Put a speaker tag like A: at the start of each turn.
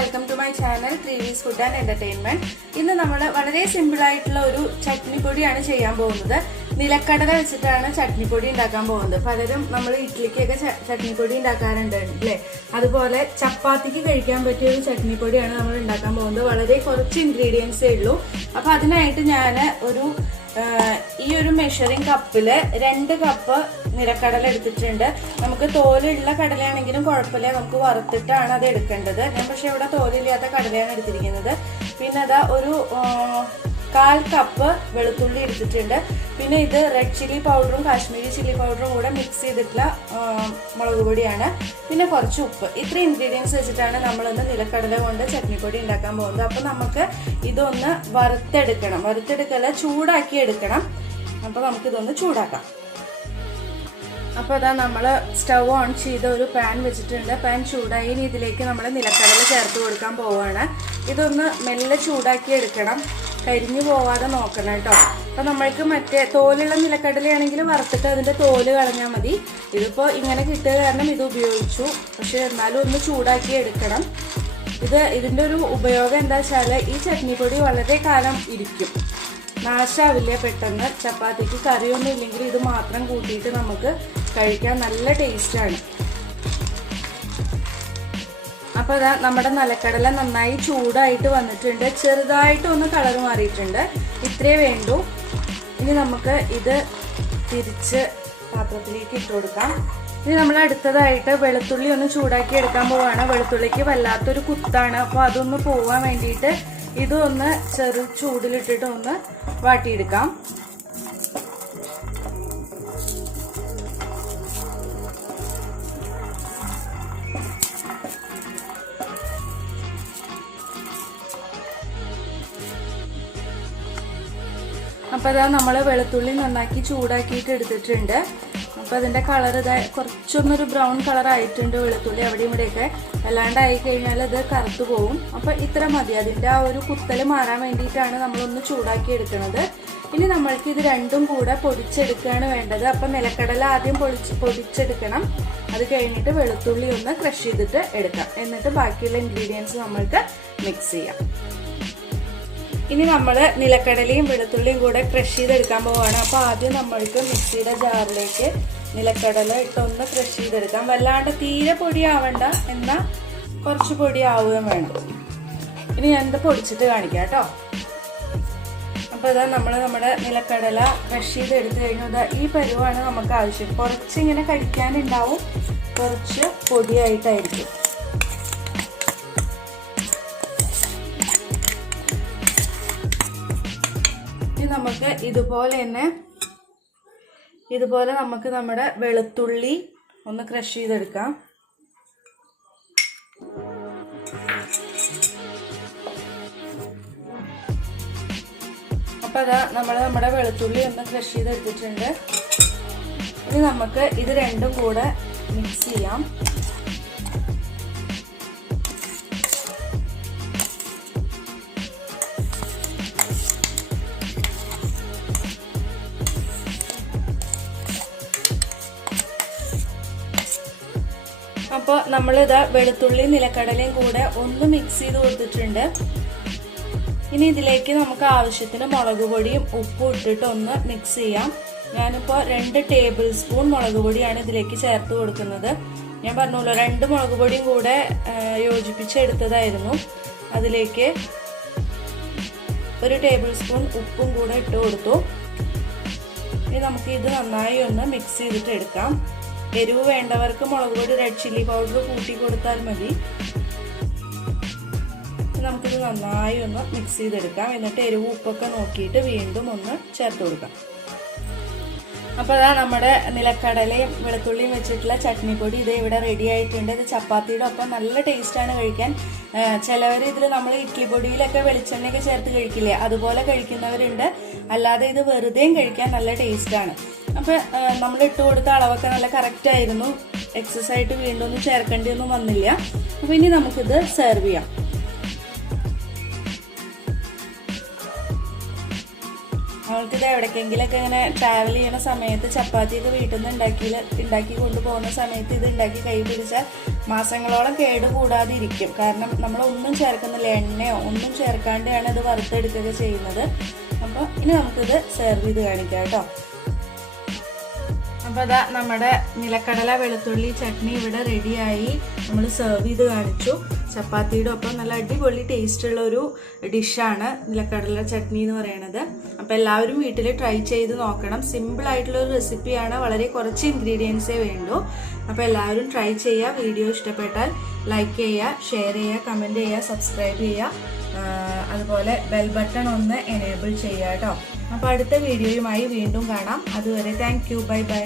A: Welcome to my channel three Weiss food and entertainment ഇന്ന് നമ്മൾ വളരെ സിമ്പിൾ ആയിട്ടുള്ള ഒരു ചട്നിപ്പൊടിയാണ് ചെയ്യാൻ പോകുന്നത്. നിലക്കടല വെച്ചിട്ടാണ് ചട്നിപ്പൊടി ഉണ്ടാക്കാൻ പോകുന്നത്. പലരും നമ്മൾ ഇഡ്ഡലിക്കൊക്കെ ചട്നിപ്പൊടി ഉണ്ടാക്കാറുണ്ട് അല്ലേ? അതുപോലെ ചപ്പാത്തിക്ക് കഴിക്കാൻ പറ്റിയ ഒരു ചട്നിപ്പൊടിയാണ് നമ്മൾ ഉണ്ടാക്കാൻ പോകുന്നത്. വളരെ കുറച്ച് ഇൻഗ്രീഡിയൻസേ ഉള്ളൂ. അപ്പൊ അതിനായിട്ട് ഞാൻ ഒരു ഈ ഒരു മെഷറിംഗ് കപ്പിൽ രണ്ട് കപ്പ് നിലക്കടല എടുത്തിട്ടുണ്ട്. നമുക്ക് തോലുള്ള കടലയാണെങ്കിലും കുഴപ്പമില്ല. നമുക്ക് വറുത്തിട്ടാണ് അത് എടുക്കേണ്ടത്. ഞാൻ പക്ഷെ ഇവിടെ തോലില്ലാത്ത കടലയാണ് എടുത്തിരിക്കുന്നത്. പിന്നെ അതാ ഒരു കാൽ കപ്പ് വെളുത്തുള്ളി എടുത്തിട്ടുണ്ട്. പിന്നെ ഇത് റെഡ് ചില്ലി പൗഡറും കാശ്മീരി ചില്ലി പൗഡറും കൂടെ മിക്സ് ചെയ്തിട്ടുള്ള മുളക് പൊടിയാണ്. പിന്നെ കുറച്ച് ഉപ്പ്. ഇത്ര ഇൻഗ്രീഡിയൻസ് വെച്ചിട്ടാണ് നമ്മളിന്ന് നിലക്കടല കൊണ്ട് ചട്നിപ്പൊടി ഉണ്ടാക്കാൻ പോകുന്നത്. അപ്പം നമുക്ക് ഇതൊന്ന് വറുത്തെടുക്കണം. വറുത്തെടുക്കല ചൂടാക്കി എടുക്കണം. അപ്പം നമുക്കിതൊന്ന് ചൂടാക്കാം. അപ്പോൾ അതാ നമ്മൾ സ്റ്റൗ ഓൺ ചെയ്ത ഒരു പാൻ വെച്ചിട്ടുണ്ട്. പാൻ ചൂടായി ഇനി ഇതിലേക്ക് നമ്മൾ നിലക്കടല ചേർത്ത് കൊടുക്കാൻ പോവുകയാണ് ഇതൊന്ന് മെല്ലെ ചൂടാക്കി എടുക്കണം. കരിഞ്ഞു പോവാതെ നോക്കണം കേട്ടോ. അപ്പോൾ നമ്മൾക്ക് മറ്റേ തോലുള്ള നിലക്കടലയാണെങ്കിൽ വറുത്തിട്ട് അതിന്റെ തോൽ കളഞ്ഞാൽ മതി. ഇതിപ്പോൾ ഇങ്ങനെ കിട്ടിയ കാരണം ഇത് ഉപയോഗിച്ചു. പക്ഷേ എന്നാലും ഒന്ന് ചൂടാക്കി എടുക്കണം. ഇത് ഇതിന്റെ ഒരു ഉപയോഗം എന്താ വെച്ചാൽ ഈ ചട്നിപ്പൊടി വളരെ കാലം ഇരിക്കും. നാശാവില്ല പെട്ടെന്ന്? ചപ്പാത്തിക്ക് കറിയൊന്നും ഇല്ലെങ്കിൽ ഇത് മാത്രം കൂട്ടിയിട്ട് നമുക്ക് കഴിക്കാൻ നല്ല ടേസ്റ്റാണ്. അപ്പോൾ അതാ നമ്മുടെ നിലക്കടല നന്നായി ചൂടായിട്ട് വന്നിട്ടുണ്ട്. ചെറുതായിട്ട് ഒന്ന് കളർ മാറിയിട്ടുണ്ട്. ഇത്രേ വേണ്ടൂ. ഇനി നമുക്ക് ഇത് തിരിച്ച് പാത്രത്തിലേക്ക് ഇട്ട് കൊടുക്കാം. ഇനി നമ്മൾ അടുത്തതായിട്ട് വെളുത്തുള്ളി ഒന്ന് ചൂടാക്കി എടുക്കാൻ പോവാണ്. വെളുത്തുള്ളിക്ക് വല്ലാത്തൊരു കുത്താണ്. അപ്പോൾ അതൊന്ന് പോവാൻ വേണ്ടിയിട്ട് ഇതൊന്ന് ചെറു ചൂടിലിട്ടിട്ട് ഒന്ന് വാട്ടിയെടുക്കാം. അപ്പോൾ അതാ നമ്മൾ വെളുത്തുള്ളി നന്നാക്കി ചൂടാക്കിയിട്ട് എടുത്തിട്ടുണ്ട്. അപ്പോൾ അതിന്റെ കളർ ഇതാ കുറച്ചൊന്നൊരു ബ്രൗൺ കളർ ആയിട്ടുണ്ട് വെളുത്തുള്ളി അവിടെ ഇവിടെയൊക്കെ. അല്ലാണ്ടായി കഴിഞ്ഞാൽ ഇത് കറുത്തു പോകും അപ്പോൾ ഇത്ര മതി. അതിന്റെ ആ ഒരു കുത്തൽ മാറാൻ വേണ്ടിയിട്ടാണ് നമ്മളൊന്ന് ചൂടാക്കി എടുക്കുന്നത്. ഇനി നമ്മൾക്ക് ഇത് രണ്ടും കൂടെ പൊടിച്ചെടുക്കുകയാണ് വേണ്ടത്. അപ്പം നിലക്കടല ആദ്യം പൊടിച്ച് പൊടിച്ചെടുക്കണം. അത് കഴിഞ്ഞിട്ട് വെളുത്തുള്ളി ഒന്ന് ക്രഷ് ചെയ്തിട്ട് എടുക്കാം. എന്നിട്ട് ബാക്കിയുള്ള ഇൻഗ്രീഡിയൻസ് നമ്മൾക്ക് മിക്സ് ചെയ്യാം. ഇനി നമ്മൾ നിലക്കടലയും വെളുത്തുള്ളിയും കൂടെ ക്രഷ് ചെയ്തെടുക്കാൻ പോവുകയാണ് അപ്പോൾ ആദ്യം നമ്മൾക്ക് മിക്സിയുടെ ജാറിലേക്ക് നിലക്കടല ഇട്ടൊന്ന് ക്രഷ് ചെയ്തെടുക്കാം. വല്ലാണ്ട് തീരെ പൊടിയാവണ്ട. എന്നാൽ കുറച്ച് പൊടിയാവുകയും വേണം. ഇനി ഞാനിത് പൊടിച്ചിട്ട് കാണിക്കാം കേട്ടോ. അപ്പോൾ ഇതാ നമ്മൾ നമ്മുടെ നിലക്കടല ക്രഷ് ചെയ്ത് എടുത്തു കഴിഞ്ഞാൽ ഈ പരുവാണ് നമുക്ക് ആവശ്യം. കുറച്ച് ഇങ്ങനെ കഴിക്കാനുണ്ടാവും. കുറച്ച് പൊടിയായിട്ടായിരിക്കും. നമുക്ക് ഇതുപോലെ തന്നെ ഇതുപോലെ നമുക്ക് നമ്മുടെ വെളുത്തുള്ളി ഒന്ന് ക്രഷ് ചെയ്തെടുക്കാം. അപ്പോൾ അതാ നമ്മൾ നമ്മുടെ വെളുത്തുള്ളി ഒന്ന് ക്രഷ് ചെയ്തെടുത്തിട്ടുണ്ട്. ഇനി നമുക്ക് ഇത് രണ്ടും കൂടെ മിക്സ് ചെയ്യാം. അപ്പോൾ നമ്മളിത് വെളുത്തുള്ളി നിലക്കടലയും കൂടെ ഒന്ന് മിക്സ് ചെയ്ത് കൊടുത്തിട്ടുണ്ട്. ഇനി ഇതിലേക്ക് നമുക്ക് ആവശ്യത്തിന് മുളക് പൊടിയും ഉപ്പും ഇട്ടിട്ട് ഒന്ന് മിക്സ് ചെയ്യാം. ഞാനിപ്പോൾ രണ്ട് ടേബിൾ സ്പൂൺ മുളക് പൊടിയാണ് ഇതിലേക്ക് ചേർത്ത് കൊടുക്കുന്നത്. ഞാൻ പറഞ്ഞല്ലോ രണ്ട് മുളക് പൊടിയും കൂടെ യോജിപ്പിച്ചെടുത്തതായിരുന്നു. അതിലേക്ക് ഒരു ടേബിൾ സ്പൂൺ ഉപ്പും കൂടെ ഇട്ട് കൊടുത്തു. ഇനി നമുക്ക് ഇത് നന്നായി ഒന്ന് മിക്സ് ചെയ്തിട്ട് എടുക്കാം. എരിവ് വേണ്ടവർക്ക് മുളക് പൊടി റെഡ് ചില്ലി പൗഡർ കൂട്ടി കൊടുത്താൽ മതി. നമുക്കിത് നന്നായി ഒന്ന് മിക്സ് ചെയ്തെടുക്കാം. എന്നിട്ട് എരിവ് ഉപ്പൊക്കെ നോക്കിയിട്ട് വീണ്ടും ഒന്ന് ചേർത്ത് കൊടുക്കാം. അപ്പോൾ അതാ നമ്മുടെ നിലക്കടലയും വെളുത്തുള്ളിയും വെച്ചിട്ടുള്ള ചട്നിപ്പൊടി ഇത് ഇവിടെ റെഡി ആയിട്ടുണ്ട്. ഇത് ചപ്പാത്തിയുടെ ഒപ്പം നല്ല ടേസ്റ്റാണ് കഴിക്കാൻ. ചിലവർ ഇതിൽ നമ്മൾ ഇഡ്ഡലി പൊടിയിലൊക്കെ വെളിച്ചെണ്ണയൊക്കെ ചേർത്ത് കഴിക്കില്ലേ? അതുപോലെ കഴിക്കുന്നവരുണ്ട്. അല്ലാതെ ഇത് വെറുതെയും കഴിക്കാൻ നല്ല ടേസ്റ്റാണ് അപ്പോൾ നമ്മൾ ഇട്ട് കൊടുത്ത അളവൊക്കെ നല്ല കറക്റ്റ് ആയിരുന്നു. എക്സസ് ആയിട്ട് വീണ്ടും ഒന്നും ചേർക്കേണ്ടിയൊന്നും വന്നില്ല. അപ്പോൾ ഇനി നമുക്കിത് സെർവ് ചെയ്യാം. നമ്മൾക്കിത് എവിടേക്കെങ്കിലൊക്കെ ഇങ്ങനെ ട്രാവൽ ചെയ്യുന്ന സമയത്ത് ചപ്പാത്തിയൊക്കെ വീട്ടിൽ നിന്ന് ഉണ്ടാക്കി ഉണ്ടാക്കി കൊണ്ടുപോകുന്ന സമയത്ത് ഇത് ഉണ്ടാക്കി കൈ പിടിച്ചാൽ മാസങ്ങളോളം കേട് കൂടാതിരിക്കും കാരണം നമ്മൾ ഒന്നും ചേർക്കുന്നില്ല എണ്ണയോ ഒന്നും ചേർക്കാണ്ടാണ് ഇത് വറുത്തെടുക്കുക ചെയ്യുന്നത്. അപ്പോൾ ഇനി നമുക്കിത് സെർവ് ചെയ്ത് കാണിക്കാം കേട്ടോ. അപ്പോൾ അതാ നമ്മുടെ നിലക്കടല വെളുത്തുള്ളി ചട്നി ഇവിടെ റെഡിയായി നമ്മൾ സെർവ് ചെയ്ത് കാണിച്ചു. ചപ്പാത്തിയുടെ ഒപ്പം നല്ല അടിപൊളി ടേസ്റ്റുള്ള ഒരു ഡിഷാണ് നിലക്കടല ചട്നി എന്ന് പറയുന്നത് അപ്പോൾ എല്ലാവരും വീട്ടിൽ ട്രൈ ചെയ്ത് നോക്കണം. സിമ്പിൾ ആയിട്ടുള്ള ഒരു റെസിപ്പിയാണ് വളരെ കുറച്ച് ഇൻഗ്രീഡിയൻസേ വേണ്ടൂ. അപ്പോൾ എല്ലാവരും ട്രൈ ചെയ്യുക വീഡിയോ ഇഷ്ടപ്പെട്ടാൽ ലൈക്ക് ചെയ്യുക ഷെയർ ചെയ്യുക കമന്റ് ചെയ്യുക സബ്സ്ക്രൈബ് ചെയ്യുക അതുപോലെ ബെൽ ബട്ടൺ ഒന്ന് എനേബിൾ ചെയ്യുക കേട്ടോ. അപ്പോൾ അടുത്ത വീഡിയോയുമായി വീണ്ടും കാണാം. അതുവരെ താങ്ക് യു ബൈ ബൈ